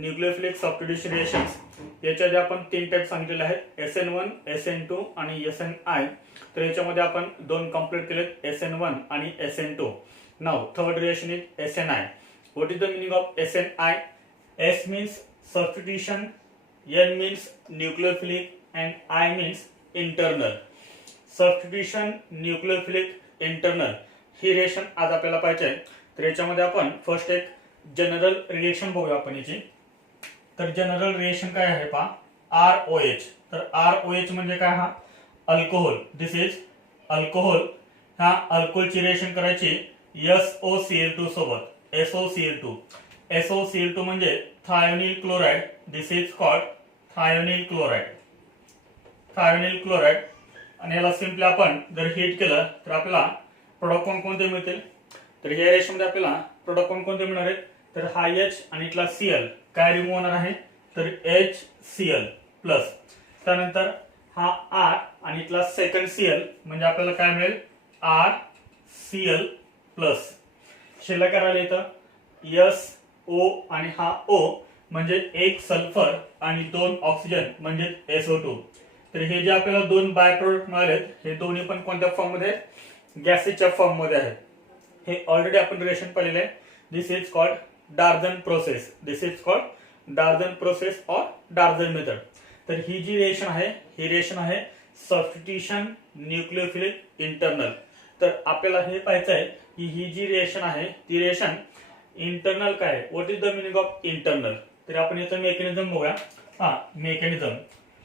Nucleophilic substitution reactions याच्यामध्ये आपण तीन टाइप सांगितलेले आहेत, SN1, SN2 आणि SNI. तर याच्यामध्ये आपण दोन कंप्लीट केलेत, SN1 आणि SN2. Now third reaction is SNI. What is the meaning of SNI? S means substitution, N means nucleophilic and I means internal. Substitution, nucleophilic, internal he reaction आज आपल्याला पाहिजे आहे. तर याच्यामध्ये आपण फर्स्ट एक जनरल रिएक्शन बघूया आपण याची. तर जनरल रिएक्शन काय आहे पहा, ROH. तर ROH म्हणजे काय, हा अल्कोहोल. This is alcohol. ह्या अल्कोहोलची रिएक्शन करायची SOCl2 सोबत. SOCl2. SOCl2 म्हणजे thionyl chloride. This is called thionyl chloride. Thionyl chloride. आणि याला सिंपली आपण जर हीट केलं तर आपल्याला प्रोडक्ट कोणते मिळतील. तर या रिएक्शन मध्ये आपल्याला प्रोडक्ट कोणते मिळणार आहेत. तर हा H आणि इथला Cl काय रिमूव्ह होणार आहे, तर HCl प्लस. त्यानंतर हा R आणि इथला सेकंड Cl म्हणजे आपल्याला काय मिळेल, RCl प्लस. शिल्लक करायला इथं SO आणि हा O म्हणजे एक सल्फर आणि दोन ऑक्सिजन म्हणजे SO2. तर हे जे आपल्याला दोन बाय प्रोडक्ट मिळालेत हे दोन्ही पण कोणत्या फॉर्म मध्ये आहेत, गॅसेसच्या फॉर्म मध्ये आहेत. हे ऑलरेडी आपण रिएक्शन पाहिलेले आहे. This is called Darzens process. This is called Darzens process or Darzens method. तर ही जी रिएक्शन आहे ही रिएक्शन आहे सबस्टिट्यूशन, न्यूक्लियोफिलिक, इंटरनल. तर आपल्याला हे पाहायचं आहे की ही जी रिएक्शन आहे ती रिएक्शन इंटरनल काय आहे. What is the meaning of internal. तर आपण याचं मेकॅनिझम बघूया. मेकॅनिझम.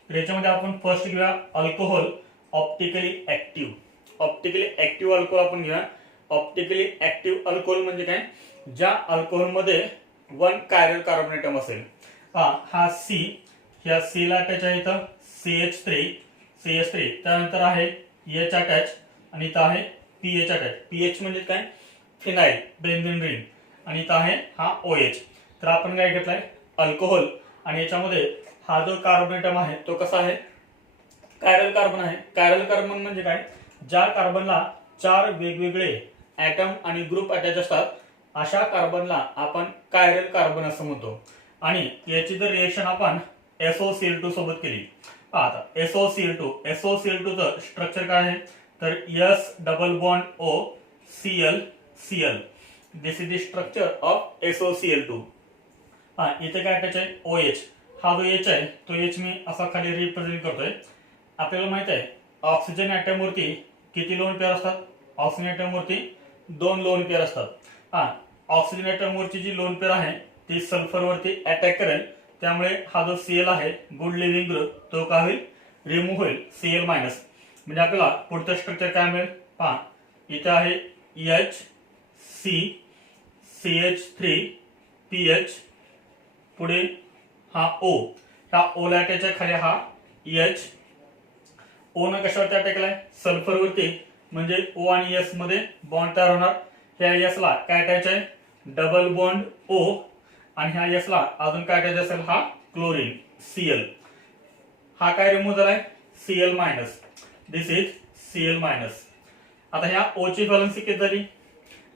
तर याच्यामध्ये आपण फर्स्ट घेऊया alcohol optically active. Optically active alcohol आपण घेऊया. ऑप्टिकली ऍक्टिव्ह अल्कोहोल म्हणजे काय, ज्या अल्कोहोल मध्ये वन कायरल कार्बन ॲटम असेल. हा C, ह्या C ला अटॅच आहे इथं CH3. त्यानंतर आहे H अटॅच आणि इथं आहे PH अटॅच. PH म्हणजे काय, फिनाइल बेन्झीन रिंग. आणि इथं आहे हा OH. तर आपण काय घेतलाय, अल्कोहोल. आणि याच्यामध्ये हा जो कार्बन ॲटम आहे तो कसा आहे, कायरल कार्बन आहे. कायरल कार्बन म्हणजे काय, ज्या कार्बनला चार वेगवेगळे ॲटम आणि ग्रुप अटॅच असतात अशा कार्बनला आपण कायरल कार्बन असं म्हणतो. आणि याची जर रिएक्शन आपण SOCl2 सोबत केली. आता SOCl2 चं स्ट्रक्चर काय आहे, तर S double bond O Cl. This is the structure of SOCl2. इथे काय अटॅच आहे, OH. हा जो H आहे तो H मी असा खाली रिप्रेझेंट करतोय. आपल्याला माहित आहे ऑक्सिजन ॲटम वरती किती लोन पेअर असतात, ऑक्सिजन ॲटम वरती दोन लोन पेअर असतात. ऑक्सिजन ॲटम वरची जी लोन पेअर आहे ती सल्फर वरती अटॅक करेल. त्यामुळे हा जो Cl आहे गुड लिव्हिंग ग्रुप तो काय होईल, रिमूव्ह होईल, Cl मायनस. म्हणजे आपल्याला पुढचं स्ट्रक्चर काय मिळेल, पहा इथे आहे H C CH3 PH. पुढे हा O. ह्या O ला अटॅच आहे खाली हा H. O न कशावरती अटॅक केलाय, सल्फर वरती. म्हणजे O आणि S मध्ये बॉन्ड तयार होणार. ह्या S ला काय अटॅच आहे, डबल बॉन्ड O. आणि ह्या S ला अजून काय अटॅच असेल, हा क्लोरीन Cl. हा काय रिमूव्ह झालाय, Cl minus. This is Cl minus. आता ह्या O ची व्हॅलेन्सी किती झाली,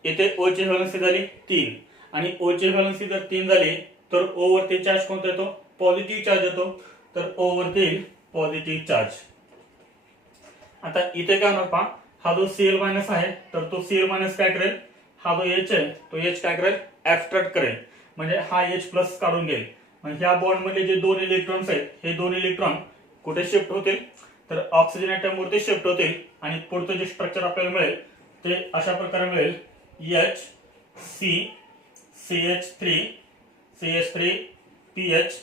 इथे O ची व्हॅलेन्सी झाली 3. आणि O ची व्हॅलेन्सी जर 3 झाली तर O वरती चार्ज कोणता येतो, पॉझिटिव्ह चार्ज येतो. तर O वरती पॉझिटिव्ह चार्ज. आता इथे काय होणार पहा, हा जो Cl मायनस आहे तर तो Cl मायनस काय करेल, हा जो H आहे तो H काय करेल, ऍब्स्ट्रॅक्ट करेल. म्हणजे हा H प्लस काढून घेईल. म्हणजे ह्या बॉन्ड मधले जे दोन इलेक्ट्रॉन्स आहेत हे दोन इलेक्ट्रॉन कुठे शिफ्ट होतील, तर ऑक्सिजन ॲटम वरती शिफ्ट होतील. आणि पुढचं जे स्ट्रक्चर आपल्याला मिळेल ते अशा प्रकारे मिळेल, H C CH3 PH.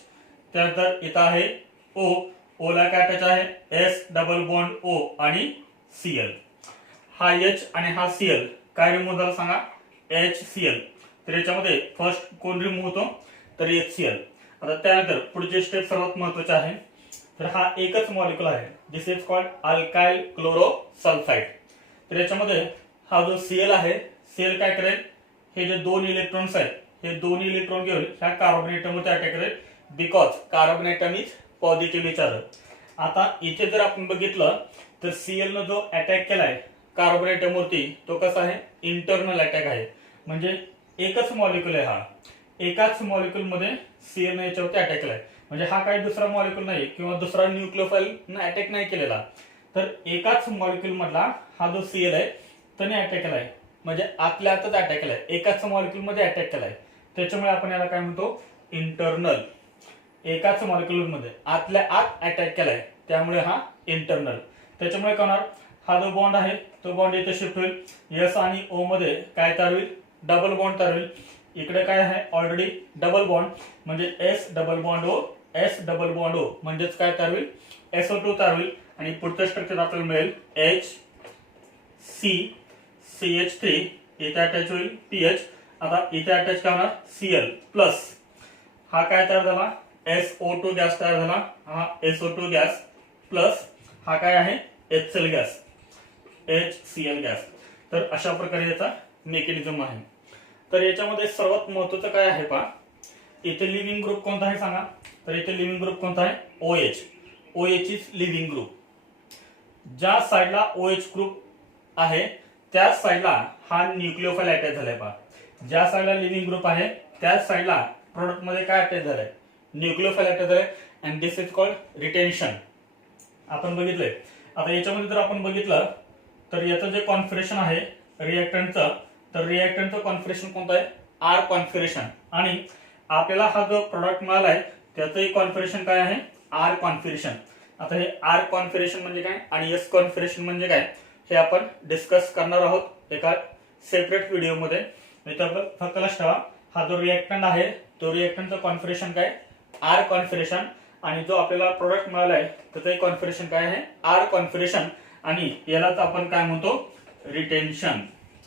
त्यानंतर इथं आहे O ला काय अटॅच आहे, S डबल बॉन्ड O आणि Cl. हा H आणि हा Cl काय रिमूव्ह झाला सांगा, HCl. तर याच्यामध्ये फर्स्ट कोण रिमूव्ह होतो, तर HCl. आता त्यानंतर पुढचे स्टेप सर्वात महत्वाचे आहे. तर हा एकच मॉलिक्युल आहे. This is called alkyl chloro sulphide. तर याच्यामध्ये हा जो Cl आहे, Cl काय करेल, हे जे दोन इलेक्ट्रॉन्स आहेत हे दोन्ही इलेक्ट्रॉन घेऊन ह्या कार्बन ॲटम वरती अटॅक करेल. Because carbon atom is positively charge. आता इथे जर आपण बघितलं तर Cl न जो अटॅक केलाय कार्बन ॲटम वरती तो कसा आहे, इंटरनल अटॅक आहे. म्हणजे एकच मॉलिक्युल आहे हा. एकाच मॉलिक्युल मध्ये Cl याच्यावरती अटॅक केलाय, म्हणजे हा काही दुसरा मॉलिक्युल नाही किंवा दुसरा न्यूक्लिओफाइल अटॅक नाही केलेला, तर एकाच मॉलिक्युल मधला हा जो Cl आहे त्याने अटॅक केलाय, म्हणजे आतल्या आतच अटॅक केलाय, एकाच मॉलिक्युल मध्ये अटॅक केलाय, त्याच्यामुळे आपण याला काय म्हणतो इंटरनल. एकाच मॉलिक्युल मध्ये आतल्या आत अटॅक केलाय त्यामुळे हा इंटरनल. त्याच्यामुळे काय होणार, हा जो बॉन्ड आहे तो बॉन्ड इथे शिफ्ट होईल, एस आणि ओ मध्ये काय तयार होईल, डबल बॉन्ड तयार होईल. इकडे काय आहे ऑलरेडी डबल बॉन्ड, म्हणजे S double bond O, S double bond O म्हणजेच काय तयार होईल, SO2 तयार होईल. आणि पुढचं स्ट्रक्चर आपल्याला मिळेल HCCH3, इथे अटॅच होईल PH. आता इथे अटॅच काय होणार Cl प्लस, हा काय तयार झाला SO2 गॅस तयार झाला, हा SO2 गॅस प्लस हा काय आहे HCl गॅस, HCl गॅस. तर अशा प्रकारे याचा मेकॅनिझम आहे. तर याच्यामध्ये सर्वात महत्त्वाचं काय आहे पहा, इथे लिव्हिंग ग्रुप कोणता आहे सांगा, तर इथे लिव्हिंग ग्रुप कोणता आहे OH. OH is living group. ज्या साइडला OH ग्रुप आहे त्या साइडला हा न्यूक्लिओफाइल अटॅच झालाय पहा. ज्या साइडला लिव्हिंग ग्रुप आहे त्या साइडला प्रोडक्ट मध्ये काय अटॅच झालाय, न्यूक्लिओफाइल अटॅच झालाय, and this is called retention. आपण बघितलंय. आता याच्यामध्ये जर आपण बघितलं तर याचं जे कॉन्फिगरेशन आहे रिएक्टंटचं, तर रिएक्टंटचं कॉन्फिगरेशन कोणतं आहे R कॉन्फिगरेशन. आणि आपल्याला हा जो प्रोडक्ट मिळालाय त्याचंही कॉन्फिगरेशन काय आहे R कॉन्फिगरेशन. आता हे R कॉन्फिगरेशन म्हणजे काय आणि S कॉन्फिगरेशन म्हणजे काय हे आपण डिस्कस करणार आहोत एका सेपरेट व्हिडिओमध्ये. याच्यावर फक्त लक्ष ठेवा, हा जो रिएक्टंट आहे तो रिएक्टंटचं कॉन्फिगरेशन काय R कॉन्फिगरेशन, आणि जो आपल्याला प्रोडक्ट मिळालाय त्याचं कॉन्फिगरेशन काय आहे R कॉन्फिगरेशन. आणि यालाच आपण काय म्हणतो retention.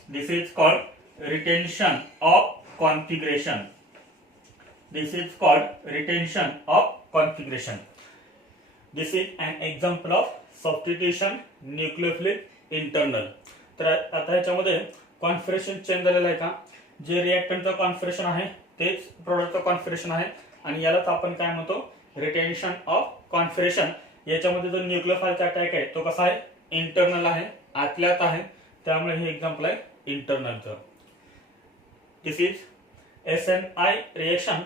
This is called retention of configuration. This is called retention of configuration. This is an example of substitution nucleophilic internal. तर आता याच्यामध्ये कॉन्फिगरेशन चेंज झालेलं आहे का, जे रिएक्टंटचं कॉन्फिगरेशन आहे तेच प्रोडक्टचं कॉन्फिगरेशन आहे, आणि यालाच आपण काय म्हणतो रिटेन्शन ऑफ कॉन्फिगरेशन. याच्यामध्ये जो न्यूक्लिओफाइलचा अटॅक आहे तो कसा आहे इंटरनल आहे, आतल्यात आहे, त्यामुळे हे एक्झाम्पल आहे इंटरनलचं. This is SNI reaction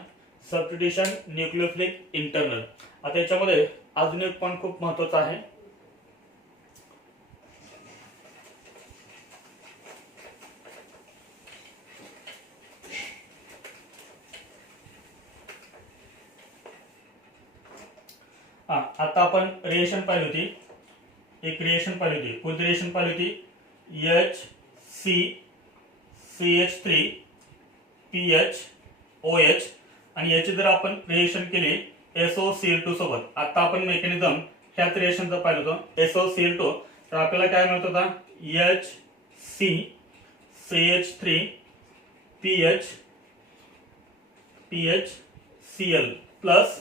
substitution nucleophilic internal. आता याच्यामध्ये अजून एक पॉईंट खूप महत्त्वाचा आहे. आता आपण रिएक्शन पाहिली होती, एक रिएक्शन पाहिली होती, कोणती रिएक्शन पाहिली होती HCCH3 PHOH, आणि याची जर आपण रिएक्शन केली SOCl2 सोबत. आता आपण मेकॅनिझम ह्याच रिएक्शनचं पाहिलं होतं SOCl2, तर आपल्याला काय मिळत होता HCCH3 PHCl plus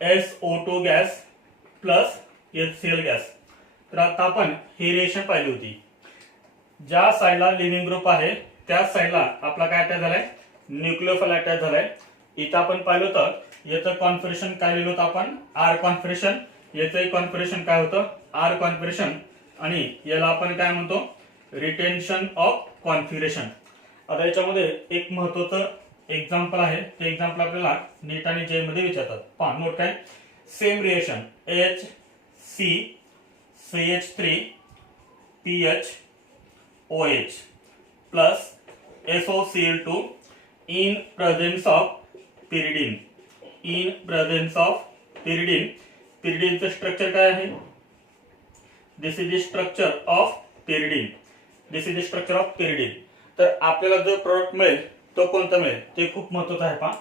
SO2 gas plus HCl gas. तर आता आपण ही रिएक्शन पाहिली होती, ज्या साइडला लिव्हिंग ग्रुप आहे त्या साइडला आपला काय अटॅच झालाय न्यूक्लिओफाइल अटॅच झालाय. इथं आपण पाहिलं होतं याचं कॉन्फिगरेशन काय लिहिलं होतं आपण R कॉन्फिगरेशन, याचंही कॉन्फिगरेशन काय होतं R कॉन्फिगरेशन, आणि याला आपण काय म्हणतो रिटेन्शन ऑफ कॉन्फिगरेशन. आता याच्यामध्ये एक महत्त्वाचं एक्झाम्पल आहे, ते एक्झाम्पल आपल्याला नीट आणि जे मध्ये विचारतात. पहा नोट काय, same reaction HCCH3 PHOH plus SOCl2 in presence of pyridine. In presence of pyridine. pyridine structure काय आहे, this is the structure of pyridine. This is the structure of pyridine. तर आपल्याला जो प्रोडक्ट मिळेल तो कोणता मिळेल ते खूप महत्त्वाचं आहे पहा.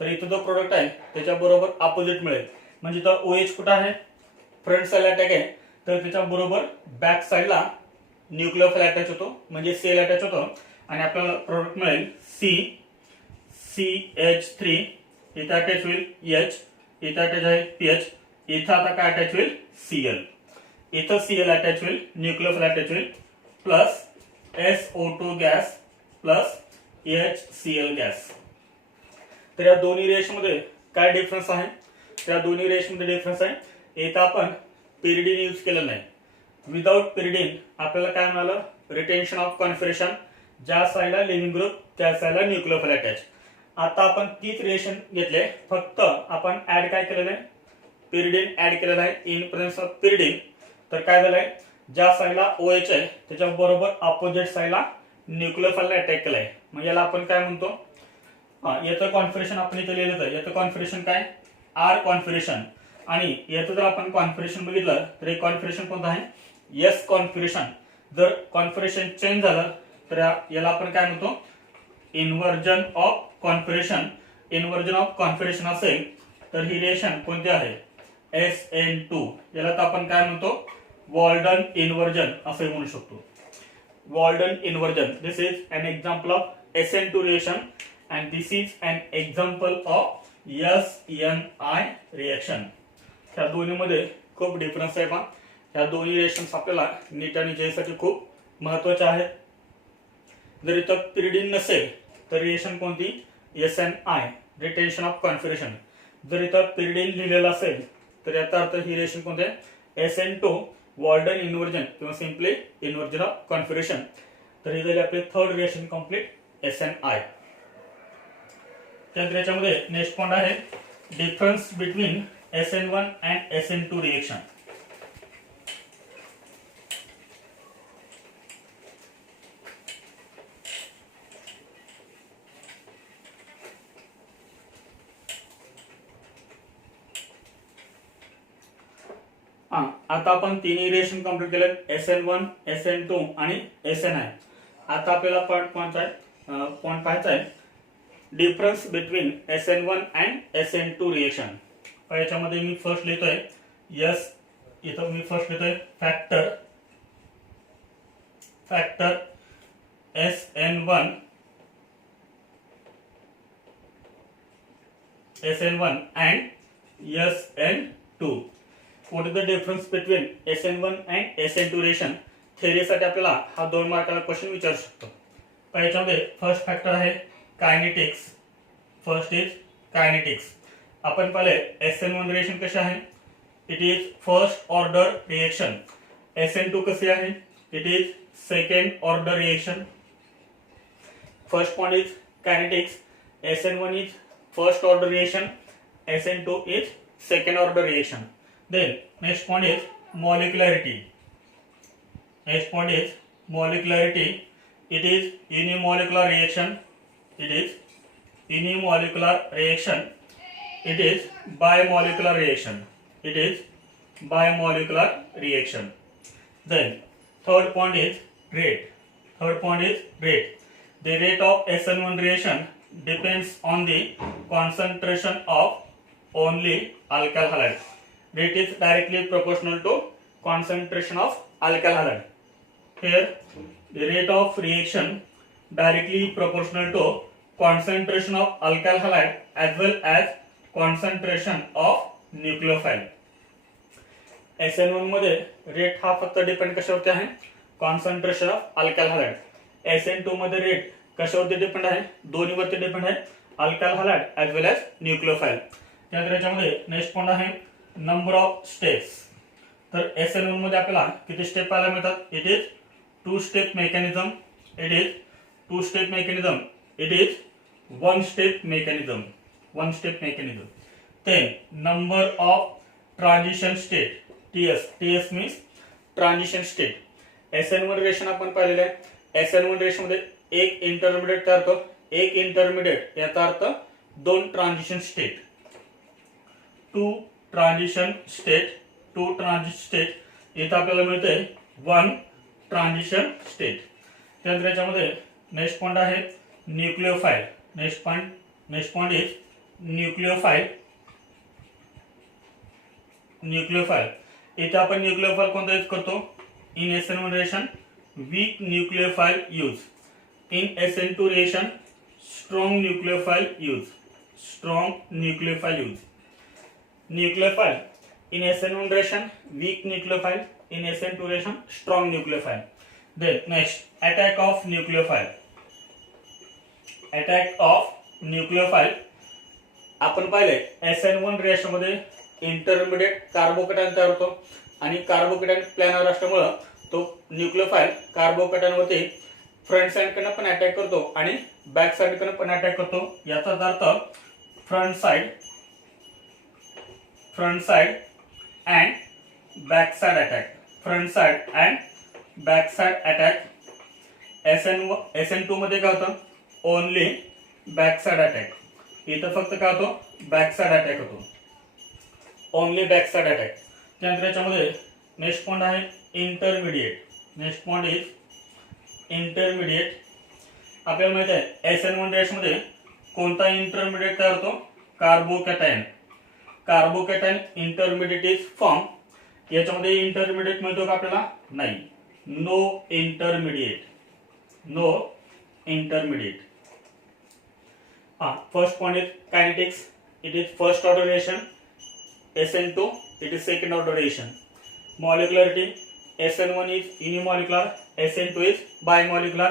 तर इथं जो प्रोडक्ट आहे त्याच्या बरोबर अपोजिट मिळेल, म्हणजे तर OH कुठं आहे फ्रंट साइड अटॅक आहे, तर त्याच्या बरोबर बॅक साइडला न्यूक्लिओफाइल अटॅच होतो म्हणजे सेल अटॅच होतो, आणि आपल्याला प्रोडक्ट मिळेल CCH3, इथं अटॅच होईल H, इथं अटॅच आहे PH, इथं आता काय अटॅच होईल Cl, इथं Cl अटॅच होईल न्यूक्लिओफाइल अटॅच होईल plus SO2 gas plus HCl gas. तर या दोन्ही रिएक्शन मध्ये काय डिफरन्स आहे, त्या दोन्ही रिएक्शन मध्ये डिफरन्स आहे, इथं आपण pyridine यूज केलं नाही. विदाउट pyridine आपल्याला काय मिळालं रिटेन्शन ऑफ कॉन्फिगरेशन, ज्या साइडला लिव्हिंग ग्रुप त्या साइडला न्यूक्लिओफाइल अटॅच. आता आपण तीच रिएक्शन घेतले, फक्त आपण ऍड काय केलेलं आहे, पिरिडीन ऍड केलेलं आहे इन प्रेझेन्स ऑफ पिरिडीन. तर काय झालंय, ज्या साईडला OH आहे त्याच्या बरोबर अपोजिट साईडला न्यूक्लियोफाइलने अटॅक केलाय. मग याला आपण काय म्हणतो, याचं कॉन्फिगरेशन आपण इथे लिहिलं आहे. याचं कॉन्फिगरेशन काय, R कॉन्फिगरेशन. आणि याचं जर आपण कॉन्फिगरेशन बघितलं तर हे कॉन्फिगरेशन कोणतं आहे, S कॉन्फिगरेशन. जर कॉन्फिगरेशन चेंज झालं तर याला आपण काय म्हणतो, inversion of configuration. Inversion of configuration असेल तर ही रिएक्शन कोणती आहे, SN2. याला तर आपण काय म्हणतो, वॉल्डन इन्व्हर्जन असे म्हणू शकतो. Walden inversion, this is an example of SN2 reaction and this is an example of SNI reaction. ह्या दोन्हीमध्ये खूप डिफरन्स आहे पहा. ह्या दोन्ही रिएक्शन्स आपल्याला नीट आणि जेसाठी खूप महत्त्वाच्या आहेत. जर इथं पिरिडीन नसेल तर रिएक्शन कोणती, SNI, रिटेन्शन ऑफ कॉन्फिगरेशन. जर इथं पिरिडीन लिहिलेलं असेल तर याचा अर्थ ही रिएक्शन कोणती आहे, SN2, वॉल्डन इन्व्हर्जन किंवा सिम्पली इन्व्हर्जन ऑफ कॉन्फिगरेशन. तर ही झाली आपली थर्ड रिएक्शन कंप्लीट, SNI. त्यानंतर याच्यामध्ये नेक्स्ट पॉइंट आहे difference between SN1 and SN2 reaction. आता आपण तिन्ही रिएक्शन कंप्लीट केले, SN1, SN2 आणि SNI. आता आपल्याला पॉइंट पाहायचा आहे difference between SN1 and SN2 reaction. याच्यामध्ये मी फर्स्ट लिहितोय इथं मी फर्स्ट लिहितोय factor SN1 and SN2. What is the difference between SN1 and SN2 reaction? थेअरीसाठी आपल्याला हा 2 मार्काला क्वेश्चन विचारू शकतो. याच्यामध्ये फर्स्ट फॅक्टर आहे कायनेटिक्स. First is kinetics. आपण पाहिले SN1 रिएक्शन कशी आहे, it is first order reaction. SN2 कशी आहे, it is second order reaction. First point is kinetics. SN1 is first order reaction, SN2 is second order reaction. Then next point is molecularity. Next point is molecularity. It is unimolecular reaction. It is unimolecular reaction. It is bimolecular reaction. It is bimolecular reaction. Then third point is rate. Third point is rate. The rate of SN1 reaction depends on the concentration of only alkyl halide. Rate is directly proportional to concentration of alkyl halide. Here the rate of reaction directly proportional to concentration of alkyl halide as well as concentration of nucleophile. SN1 मध्ये rate हा फक्त depend कशावरती आहे, concentration of alkyl हायलाइड. SN2 मध्ये rate कशावरती depend आहे, दोन्हीवरती depend आहे, alkyl हायलाइड age वेल age nucleophile. त्यानंतर याच्यामध्ये next point आहे नंबर ऑफ स्टेप्स. तर SN1 मध्ये आपल्याला किती स्टेप पाहायला मिळतात, it is 2 step mechanism. It is 2 step mechanism. It is 1 step mechanism. 1 step mechanism. then number of transition state, TS means transition state. SN1 reaction आपण पाहिलेलं आहे. SN1 रिएक्शन मध्ये एक इंटरमिडिएट तयार होतो. एक इंटरमिडिएट याचा अर्थ 2 transition state. 2 transition state. 2 transition state. इथं आपल्याला मिळतंय 1 ट्रान्झिशन स्टेट. त्यानंतर याच्यामध्ये नेक्स्ट पॉइंट आहे nucleophile. Next point is nucleophile. Nucleophile इथे आपण न्यूक्लियोफाइल कोणता यूज करतो, in SN1 reaction weak nucleophile use. In SN2 reaction strong nucleophile use. Strong nucleophile use. Nucleophile in SN1 reaction weak nucleophile. In SN2 reaction strong nucleophile. Then next attack of nucleophile. Attack of nucleophile आपण पाहिले SN1 reaction मध्ये intermediate carbocation तयार होतो आणि carbocation planar असल्यामुळे तो nucleophile कार्बोकॅटायनवरती front side कडनं पण अटॅक करतो आणि बॅक साइड पण अटॅक करतो, याचा अर्थ front side and back side attack, front side and back side attack. SN2 मध्ये काय होतं, ओनली बॅक साइड अटॅक. इथं फक्त काय होतो, बॅक साइड अटॅक होतो, ओनली बॅक साइड अटॅक. त्यानंतर याच्यामध्ये नेक्स्ट पॉइंट आहे intermediate. Next point is intermediate. आपल्याला माहिती आहे SN1 रिएक्शन मध्ये कोणता इंटरमिडिएट तयार होतो, carbocation. Carbocation intermediate is form. याच्यामध्ये इंटरमिडिएट मिळतो का आपल्याला, नाही, no intermediate, no intermediate. First point is kinetics. It is first order reaction. SN2 it is second order reaction. Molecularity, SN1 is unimolecular, SN2 is bimolecular.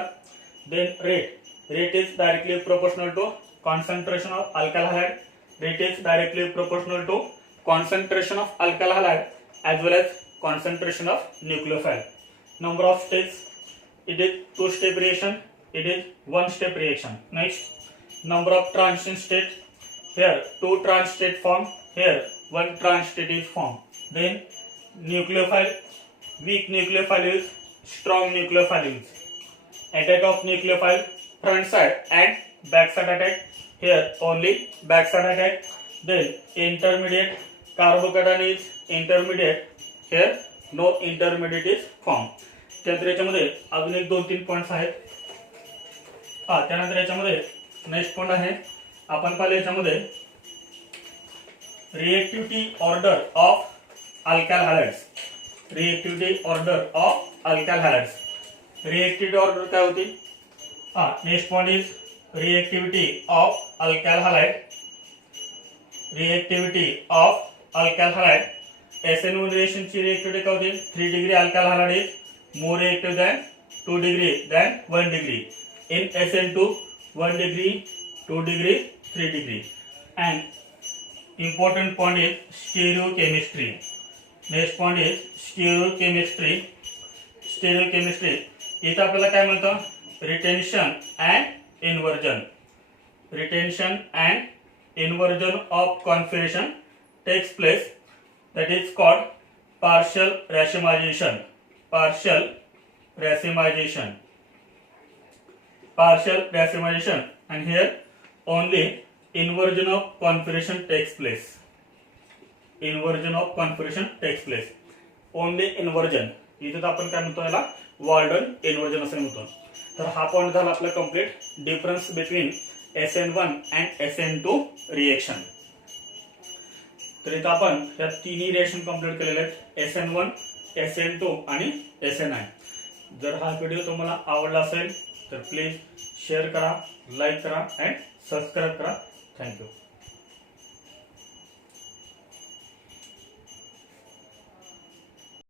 Then rate is directly proportional to concentration of alkyl halide. Rate is directly proportional to concentration of alkyl halide as well as concentration of nucleophile. Number of steps, it is 2-step reaction, it is 1-step reaction. Next, number of transition states. Here 2 transition state form, here 1 transition state is formed. Then nucleophile, weak nucleophile is strong nucleophile is. Attack of nucleophile, front side and back side attack. Here only back side attack. Then intermediate, carbocation is intermediate. Here no intermediate is formed. त्यानंतर याच्यामध्ये अजून एक 2-3 points आहेत. त्यानंतर याच्यामध्ये next point आहे, आपण पाहिले याच्यामध्ये reactivity order of alkyl halides. reactivity order of alkyl halides. reactivity order काय होती, next point is reactivity of alkyl halide. reactivity of alkyl halide. SN1 reaction ची reactivity काय होती, 3 degree alkyl halide is more reactive than 2 degree than 1 degree. In SN2 1 degree, 2 degree, 3 degree. And important point is stereochemistry. Next point is stereochemistry. Stereochemistry इथं आपल्याला काय म्हणतं, retention and inversion. Retention and inversion of configuration takes place, that is called partial racemization. Partial racemization. Partial racemization. And here only inversion of configuration takes place. Inversion of configuration takes place. Only inversion. इथे आपण काय म्हणतो, याला Walden inversion असं म्हणतो. तर हा point झाला आपला complete difference between SN1 and SN2 reaction. तर इथं आपण या तिन्ही रिएक्शन कंप्लीट केलेले आहेत, SN1, SN2 आणि SNI. जर हा व्हिडिओ तुम्हाला आवडला असेल तर प्लीज शेअर करा, लाईक करा अँड सबस्क्राईब करा. थँक्यू.